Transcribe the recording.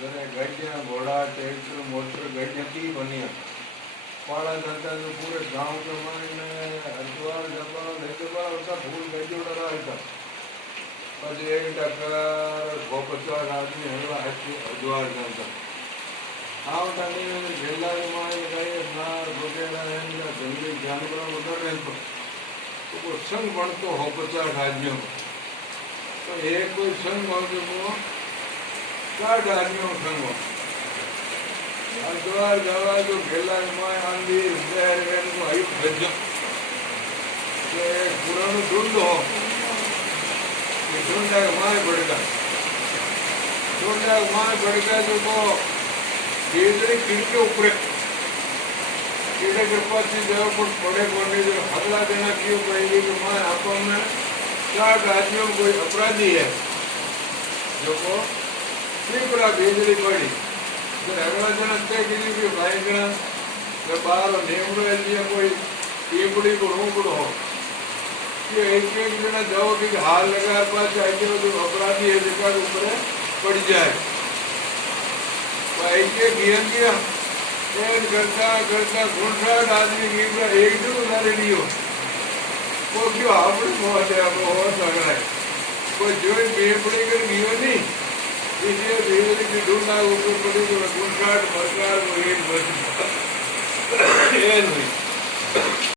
गड्डियाँ घोड़ा tractor motor गड्डियाँ की बनिया पाड़ा जाता तो पूरे गांव के माने हरिद्वार जपाल हरिद्वार होता फूल गड्डियों डरा था પછી એક ટક્કર 150 આદમી હલવા હરિદ્વાર જતા આવતાની જિલ્લામાં ગઈ નાર વગેરે જંગલી જાનવરો વગર રહેતો તો કોઈ સંઘ ભણતો 150 આદમીઓ તો એ કોઈ સંઘ ભણતો 60 આદમીઓ સંઘ हरिद्वार जावा जो गेला में आंधी देर वेन को आयु भज ये पुरानो ढूंढ हो ये ढूंढा माय पड़ेगा जो को बेदरी खिड़की ऊपर कीड़े कृपा से जब पर पड़े कोने जो हगला देना क्यों पड़ेगी कि माय आपको में 60 आदमियों कोई अपराधी है जो को तीव्र बेदरी पड़ी अगला जन कि भाई जन बार नेमड़ो कोई टीपड़ी को रूपड़ो हो कि एक जना जाओ कि हाल लगा पास आगे जो अपराधी है जगह ऊपर पड़ जाए ऐसे गिरन दिया करता करता 59 आदमी गिर एक दिन उधारे लियो वो क्यों आपने बहुत है हो सकता है कोई जो बेपड़ी कर गियो नहीं इसलिए धीरे धीरे ढूंढना ऊपर पड़ी तो गुणघाट मरकार वो एक बस